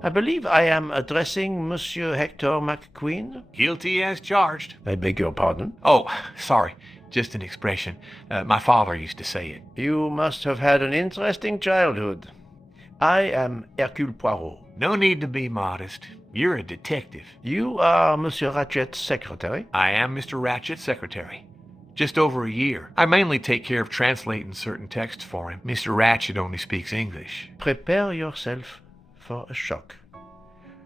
I believe I am addressing Monsieur Hector McQueen. Guilty as charged. I beg your pardon? Oh, sorry. Just an expression. My father used to say it. You must have had an interesting childhood. I am Hercule Poirot. No need to be modest. You're a detective. You are Monsieur Ratchet's secretary? I am Mr. Ratchet's secretary. Just over a year. I mainly take care of translating certain texts for him. Mr. Ratchet only speaks English. Prepare yourself for a shock.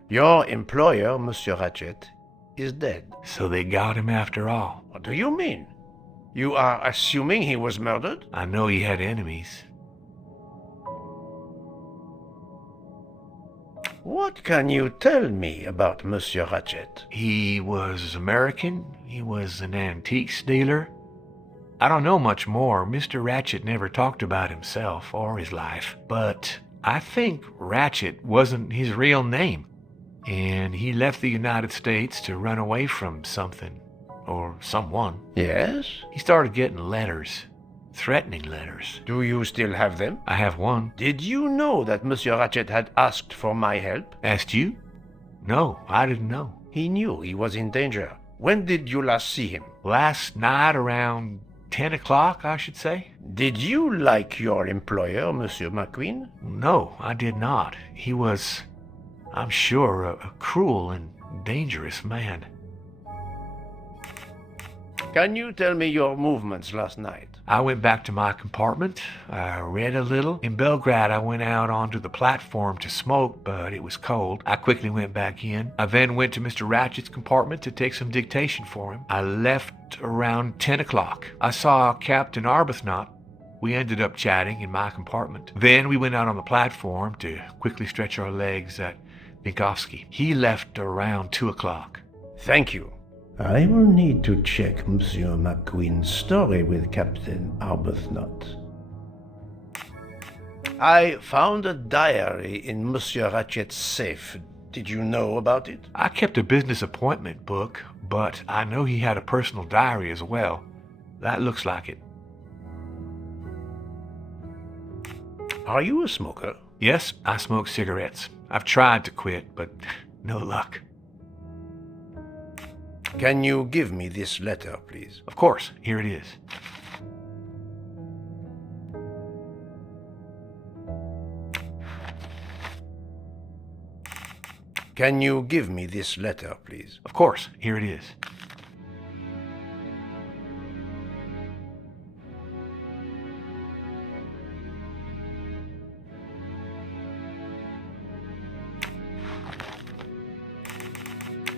Your employer, Monsieur Ratchet, is dead. So they got him after all. What do you mean? You are assuming he was murdered? I know he had enemies. What can you tell me about Monsieur Ratchet? He was American. He was an antiques dealer. I don't know much more. Mr. Ratchet never talked about himself or his life. But I think Ratchet wasn't his real name. And he left the United States to run away from something. Or someone. Yes? He started getting letters. Threatening letters. Do you still have them? I have one. Did you know that Monsieur Ratchet had asked for my help? Asked you? No, I didn't know. He knew he was in danger. When did you last see him? Last night around 10 o'clock, I should say. Did you like your employer, Monsieur McQueen? No, I did not. He was, I'm sure, a cruel and dangerous man. Can you tell me your movements last night? I went back to my compartment. I read a little. In Belgrade, I went out onto the platform to smoke, but it was cold. I quickly went back in. I then went to Mr. Ratchet's compartment to take some dictation for him. I left around 10 o'clock. I saw Captain Arbuthnot. We ended up chatting in my compartment. Then we went out on the platform to quickly stretch our legs at Vinkovsky. He left around 2 o'clock. Thank you. I will need to check Monsieur McQueen's story with Captain Arbuthnot. I found a diary in Monsieur Ratchet's safe. Did you know about it? I kept a business appointment book, but I know he had a personal diary as well. That looks like it. Are you a smoker? Yes, I smoke cigarettes. I've tried to quit, but no luck. Can you give me this letter, please? Of course. Here it is. Can you give me this letter, please? Of course. Here it is.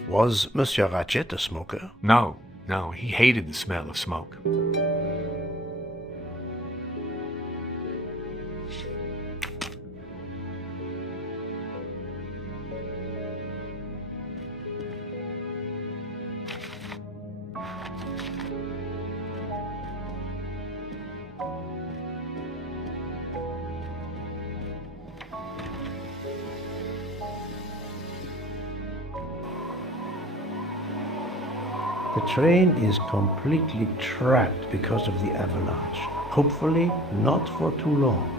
Was Monsieur Ratchet a smoker? No, he hated the smell of smoke. The train is completely trapped because of the avalanche. Hopefully, not for too long.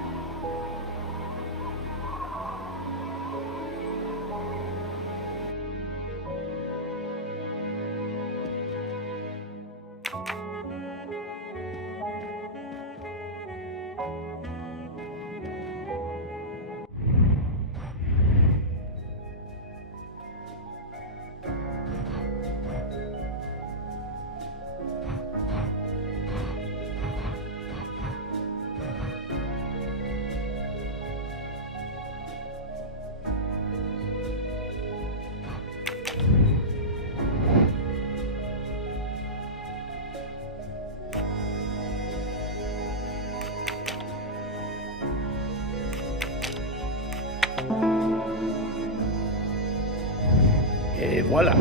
Et voilà.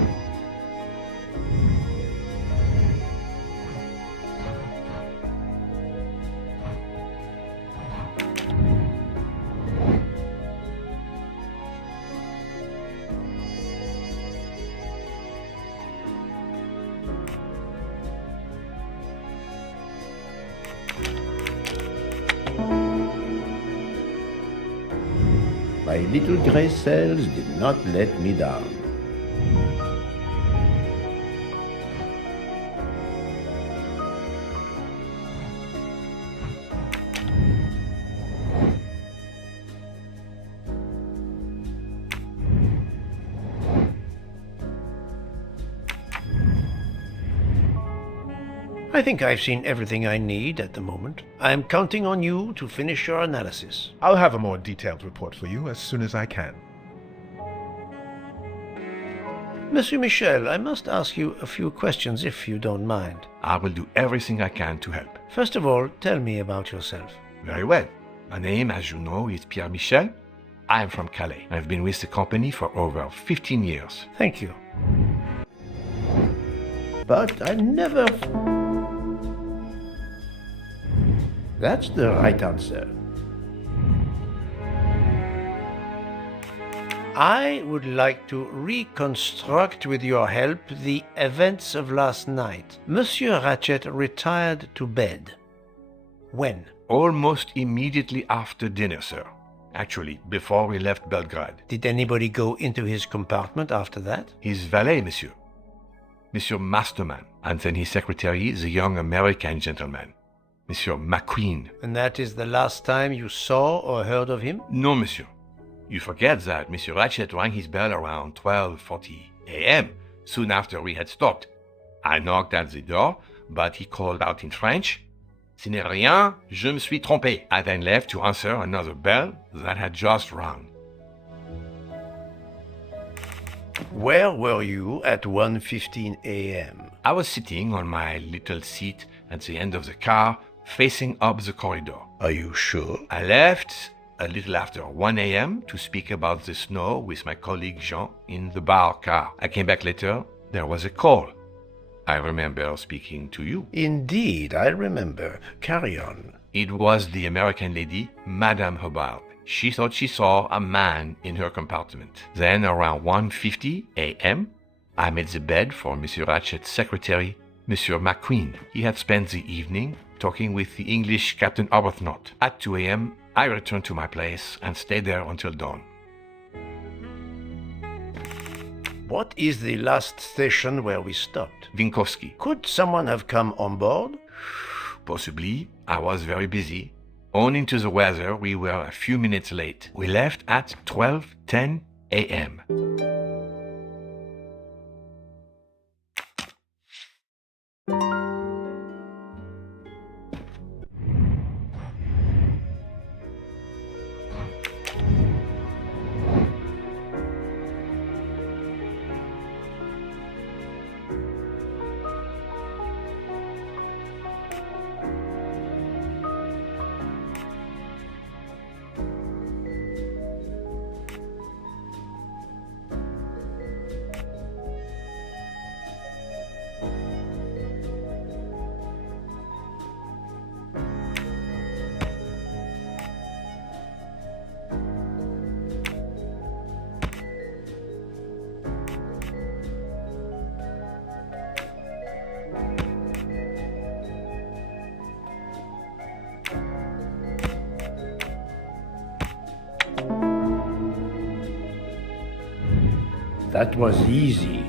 My little grey cells did not let me down. I think I've seen everything I need at the moment. I'm counting on you to finish your analysis. I'll have a more detailed report for you as soon as I can. Monsieur Michel, I must ask you a few questions if you don't mind. I will do everything I can to help. First of all, tell me about yourself. Very well. My name, as you know, is Pierre Michel. I am from Calais. I've been with the company for over 15 years. Thank you. But I never... That's the right answer. I would like to reconstruct with your help the events of last night. Monsieur Ratchet retired to bed. When? Almost immediately after dinner, sir. Actually, before we left Belgrade. Did anybody go into his compartment after that? His valet, monsieur. Monsieur Masterman, and then his secretary, the young American gentleman. Monsieur McQueen. And that is the last time you saw or heard of him? No, monsieur. You forget that Monsieur Ratchet rang his bell around 12:40 a.m., soon after we had stopped. I knocked at the door, but he called out in French, "Ce n'est rien, je me suis trompé." I then left to answer another bell that had just rung. Where were you at 1:15 a.m.? I was sitting on my little seat at the end of the car, facing up the corridor. Are you sure? I left a little after 1 a.m. to speak about the snow with my colleague Jean in the bar car. I came back later. There was a call. I remember speaking to you. Indeed, I remember. Carry on. It was the American lady, Madame Hubbard. She thought she saw a man in her compartment. Then, around 1:50 a.m., I made the bed for Monsieur Ratchet's secretary, Monsieur McQueen. He had spent the evening talking with the English Captain Arbuthnot. At 2 a.m., I returned to my place and stayed there until dawn. What is the last station where we stopped? Vinkovsky. Could someone have come on board? Possibly. I was very busy. Owing to the weather, we were a few minutes late. We left at 12:10 a.m. That was easy.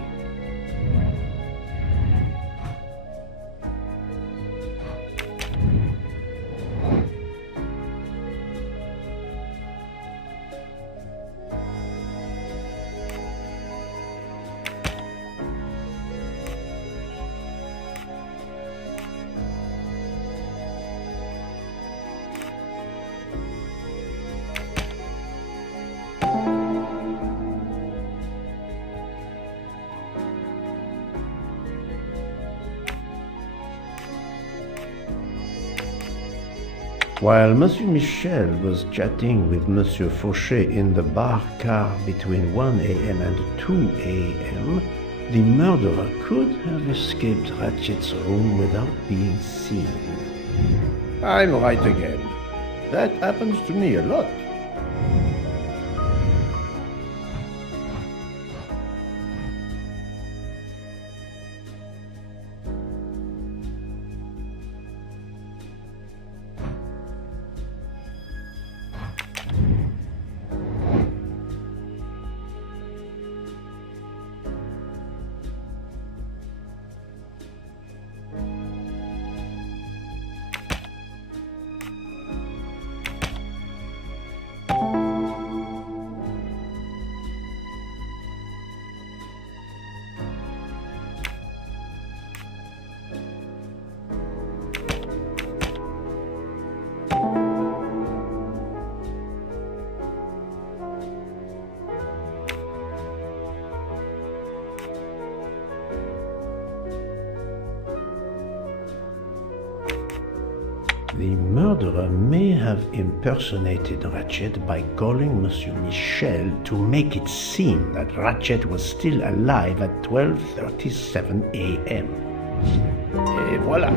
While Monsieur Michel was chatting with Monsieur Fauchet in the bar car between 1 a.m. and 2 a.m., the murderer could have escaped Ratchet's room without being seen. I'm right again. That happens to me a lot. The murderer may have impersonated Ratchet by calling Monsieur Michel to make it seem that Ratchet was still alive at 12:37 a.m. Et voilà.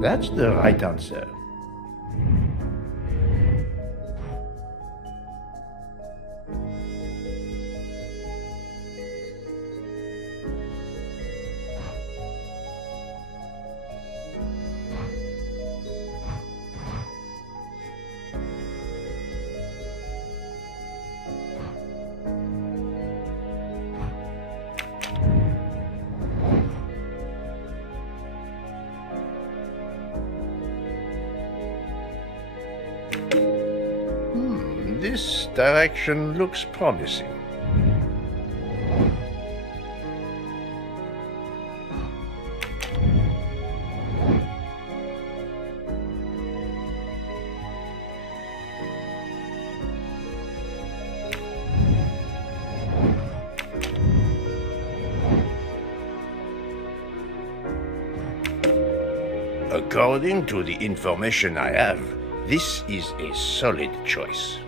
That's the right answer. This direction looks promising. According to the information I have, this is a solid choice.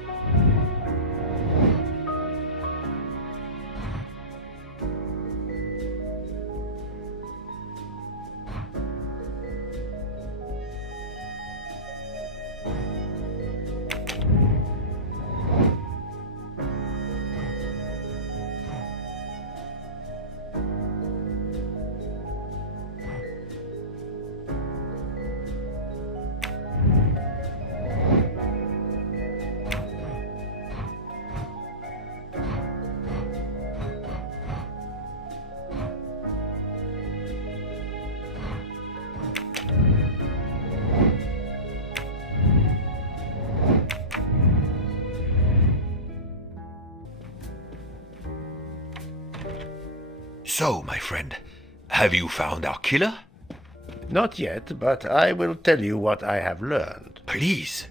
So, my friend, have you found our killer? Not yet, but I will tell you what I have learned. Please.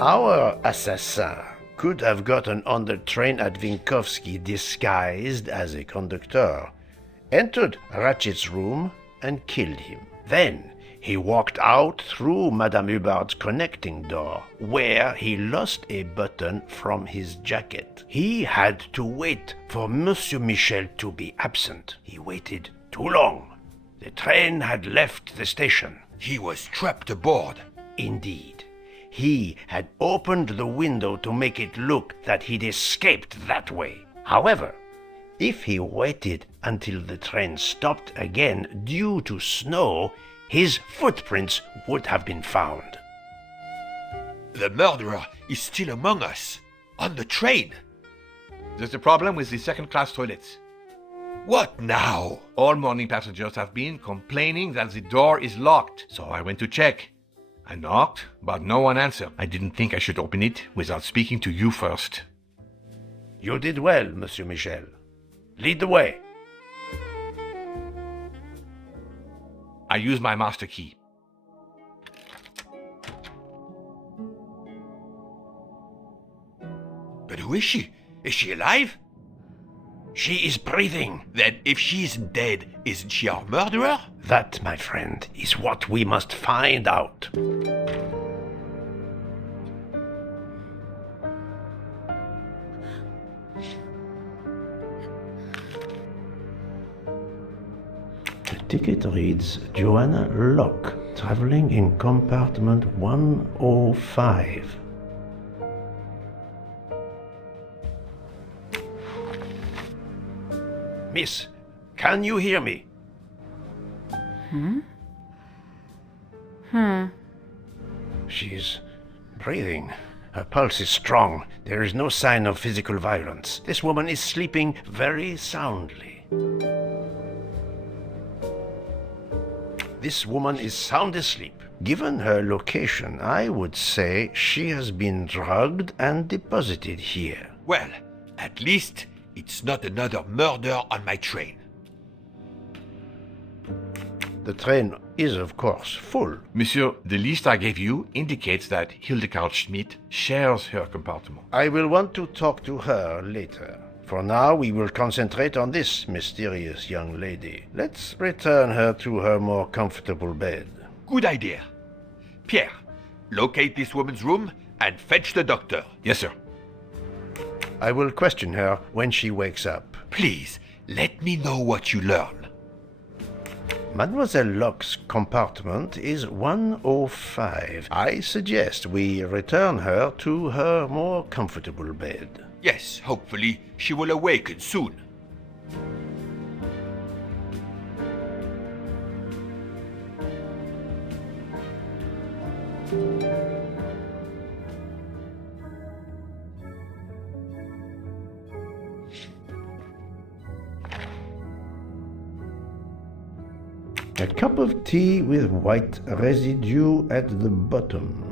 Our assassin could have gotten on the train at Vinkovsky disguised as a conductor, entered Ratchet's room, and killed him. Then he walked out through Madame Hubbard's connecting door, where he lost a button from his jacket. He had to wait for Monsieur Michel to be absent. He waited too long. The train had left the station. He was trapped aboard. Indeed. He had opened the window to make it look that he'd escaped that way. However, if he waited until the train stopped again due to snow, his footprints would have been found. The murderer is still among us, on the train. There's a problem with the second-class toilets. What now? All morning passengers have been complaining that the door is locked, so I went to check. I knocked, but no one answered. I didn't think I should open it without speaking to you first. You did well, Monsieur Michel. Lead the way. I used my master key. But who is she? Is she alive? She is breathing. Then if she isn't dead, isn't she our murderer? That, my friend, is what we must find out. ticket reads Joanna Locke, traveling in compartment 105. Miss, can you hear me? She's breathing. Her pulse is strong. There is no sign of physical violence. This woman is sleeping very soundly. This woman is sound asleep. Given her location, I would say she has been drugged and deposited here. Well, at least it's not another murder on my train. The train is, of course, full. Monsieur, the list I gave you indicates that Hildegard Schmidt shares her compartment. I will want to talk to her later. For now, we will concentrate on this mysterious young lady. Let's return her to her more comfortable bed. Good idea. Pierre, locate this woman's room and fetch the doctor. Yes, sir. I will question her when she wakes up. Please, let me know what you learn. Mademoiselle Locke's compartment is 105. I suggest we return her to her more comfortable bed. Yes, hopefully she will awaken soon. A cup of tea with white residue at the bottom.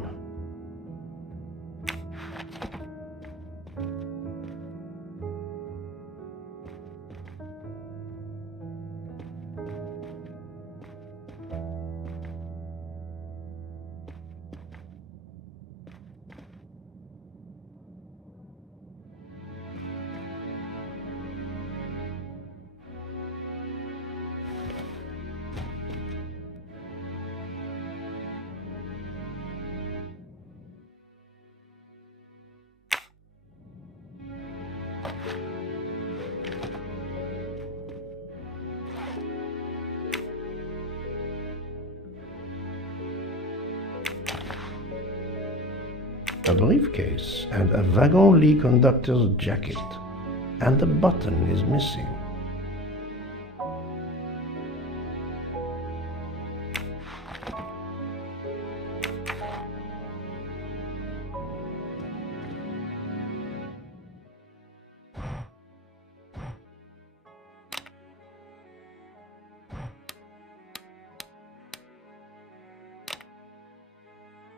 A briefcase and a wagon-lit conductor's jacket, and the button is missing.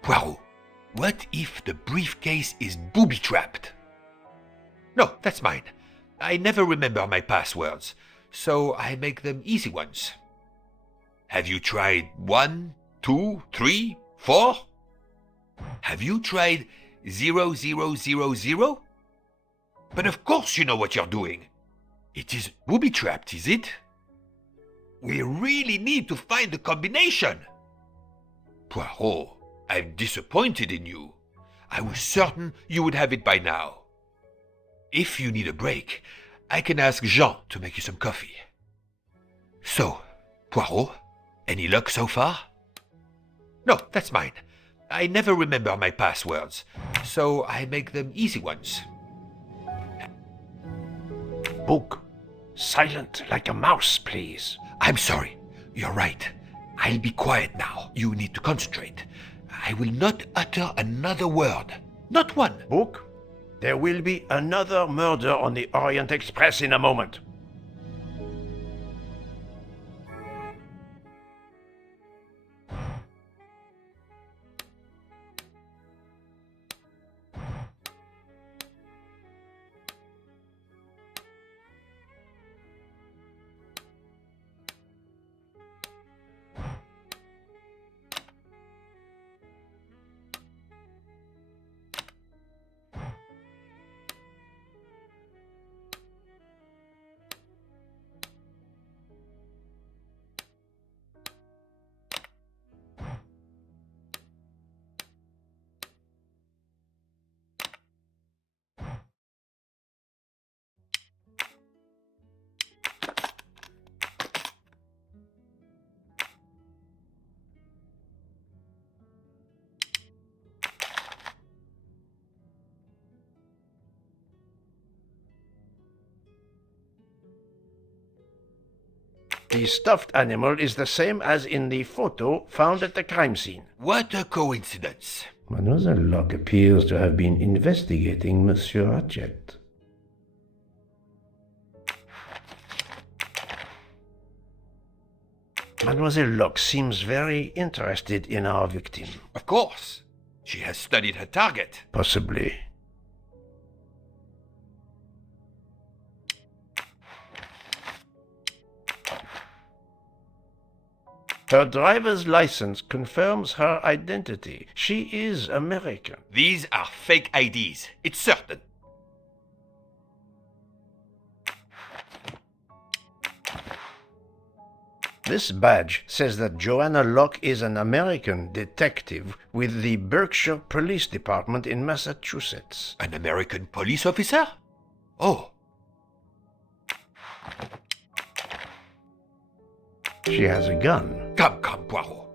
Poirot, what if the briefcase is booby-trapped? No, that's mine. I never remember my passwords, so I make them easy ones. Have you tried 1, 2, 3, 4? Have you tried 0000? But of course you know what you're doing. It is booby-trapped, is it? We really need to find the combination. Poirot, I'm disappointed in you. I was certain you would have it by now. If you need a break, I can ask Jean to make you some coffee. So, Poirot, any luck so far? No, that's mine. I never remember my passwords, so I make them easy ones. Book, silent like a mouse, please. I'm sorry. You're right. I'll be quiet now. You need to concentrate. I will not utter another word. Not one. Book, there will be another murder on the Orient Express in a moment. The stuffed animal is the same as in the photo found at the crime scene. What a coincidence. Mademoiselle Locke appears to have been investigating Monsieur Ratchet. Mademoiselle Locke seems very interested in our victim. Of course. She has studied her target. Possibly. Her driver's license confirms her identity. She is American. These are fake IDs. It's certain. This badge says that Joanna Locke is an American detective with the Berkshire Police Department in Massachusetts. An American police officer? Oh. She has a gun. Come, Poirot.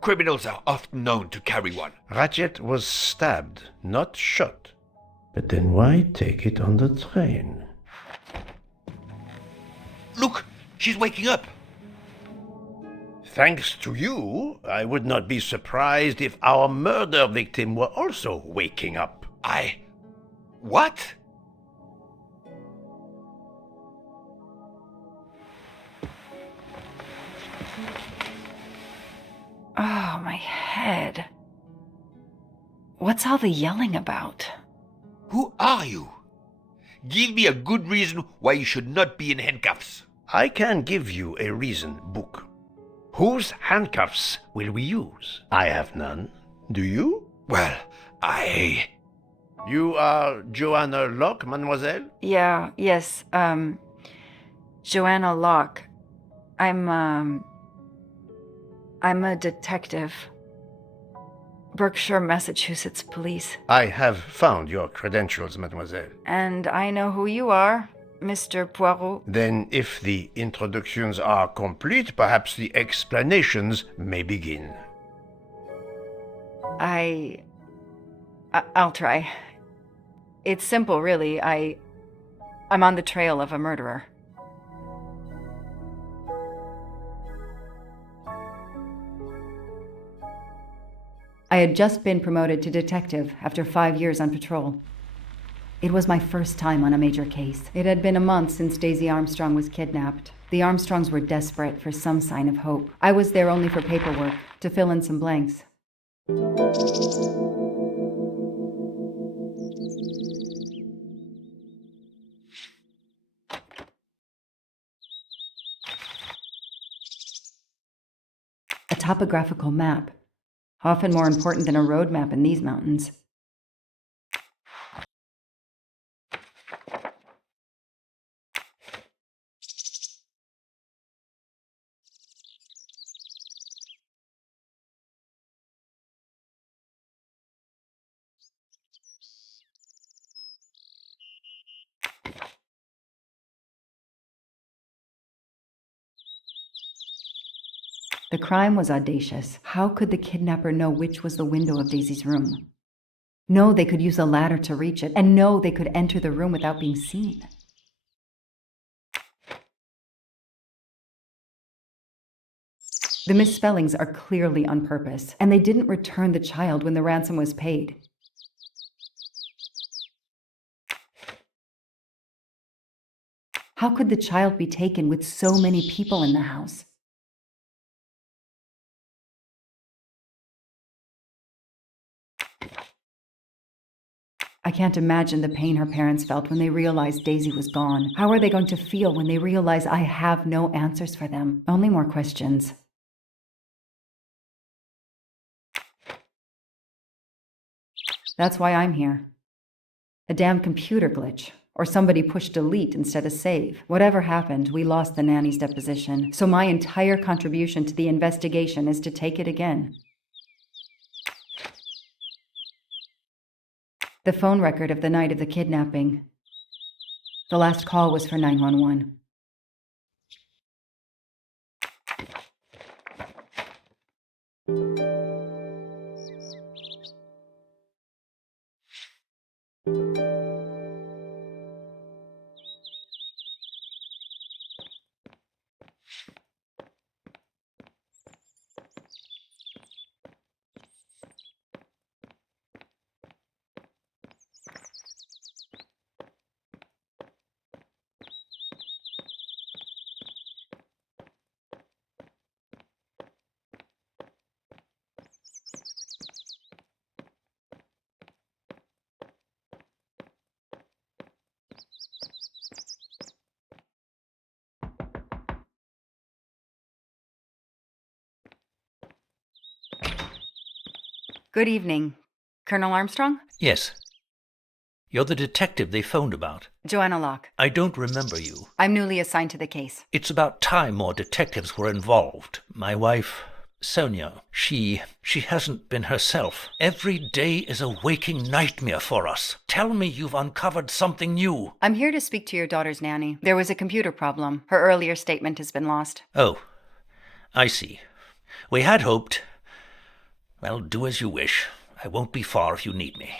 Criminals are often known to carry one. Ratchet was stabbed, not shot. But then why take it on the train? Look, she's waking up. Thanks to you, I would not be surprised if our murder victim were also waking up. What? Oh, my head. What's all the yelling about? Who are you? Give me a good reason why you should not be in handcuffs. I can give you a reason, Book. Whose handcuffs will we use? I have none. Do you? Well, You are Joanna Locke, mademoiselle? Yes, Joanna Locke. I'm a detective. Berkshire, Massachusetts Police. I have found your credentials, mademoiselle. And I know who you are, Mr. Poirot. Then, if the introductions are complete, perhaps the explanations may begin. I'll try. It's simple, really. I'm on the trail of a murderer. I had just been promoted to detective after 5 years on patrol. It was my first time on a major case. It had been a month since Daisy Armstrong was kidnapped. The Armstrongs were desperate for some sign of hope. I was there only for paperwork, to fill in some blanks. A topographical map, often more important than a road map in these mountains. The crime was audacious. How could the kidnapper know which was the window of Daisy's room? No, they could use a ladder to reach it, and no, they could enter the room without being seen. The misspellings are clearly on purpose, and they didn't return the child when the ransom was paid. How could the child be taken with so many people in the house? I can't imagine the pain her parents felt when they realized Daisy was gone. How are they going to feel when they realize I have no answers for them? Only more questions. That's why I'm here. A damn computer glitch. Or somebody pushed delete instead of save. Whatever happened, we lost the nanny's deposition. So my entire contribution to the investigation is to take it again. The phone record of the night of the kidnapping. The last call was for 911. Good evening. Colonel Armstrong? Yes. You're the detective they phoned about. Joanna Locke. I don't remember you. I'm newly assigned to the case. It's about time more detectives were involved. My wife, Sonia, she hasn't been herself. Every day is a waking nightmare for us. Tell me you've uncovered something new. I'm here to speak to your daughter's nanny. There was a computer problem. Her earlier statement has been lost. Oh, I see. We had hoped. Well, do as you wish. I won't be far if you need me.